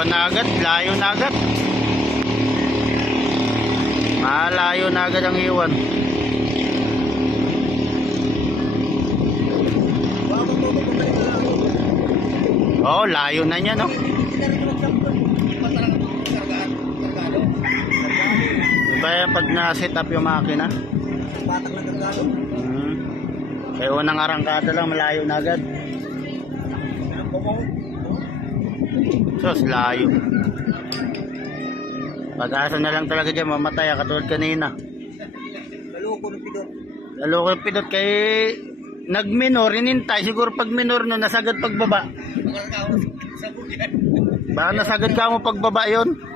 iwan na agad, layo na agad. Malayo na agad ang iwan. Oo, layo na niya, no? Hindi na rin naman siya. Ba't talaga kargaan? Kargado? Kargado. Iba yan pag na-set up yung makina. Batak na kargado. Hmm. Kaya unang arangkada lang, malayo na agad. Ang. Sos, layo. Pag-asa na lang talaga dyan, mamatay, katulad kanina. Maloko ng pidot. Lalo ko yung pidot kay nag-minor, inintay. Siguro pag minor no, nasagad pagbaba. Baka nasagad ka mo pagbaba yon.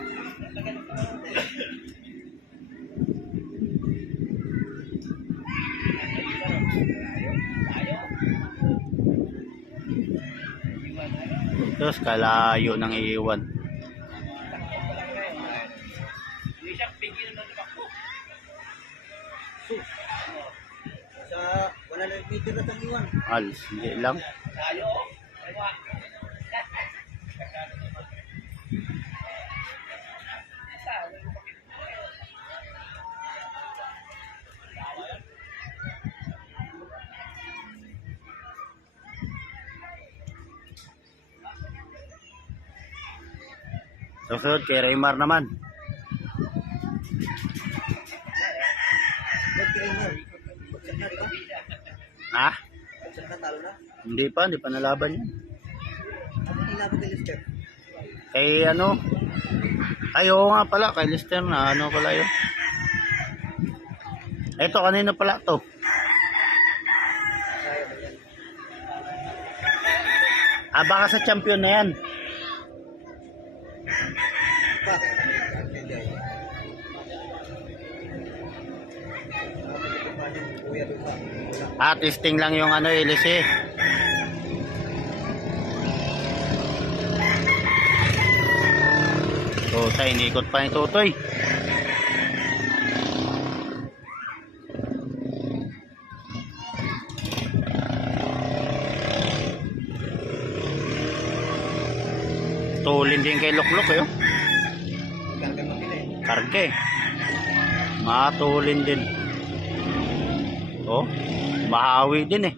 Tapos kalayo nang iiwan. Sa 100 meter na tangiwan. Alis, hindi lang. Susunod kay Raymar naman. Ha? Hindi pa, hindi pa nalaban yan. Kay ano? Ay, oo nga pala, kay Lister na ano pala yun. Ito, kanina pala to. Ah, baka sa champion na yan. Bakit? Hindi. Kuya doon sa- Ah, testing lang yung ano, LC. Tutoy, inikot pa yung tutoy. Tulin din kay Lukluk eh. oh. Karga. Karge. Matulin din. Oh, mahawi din eh.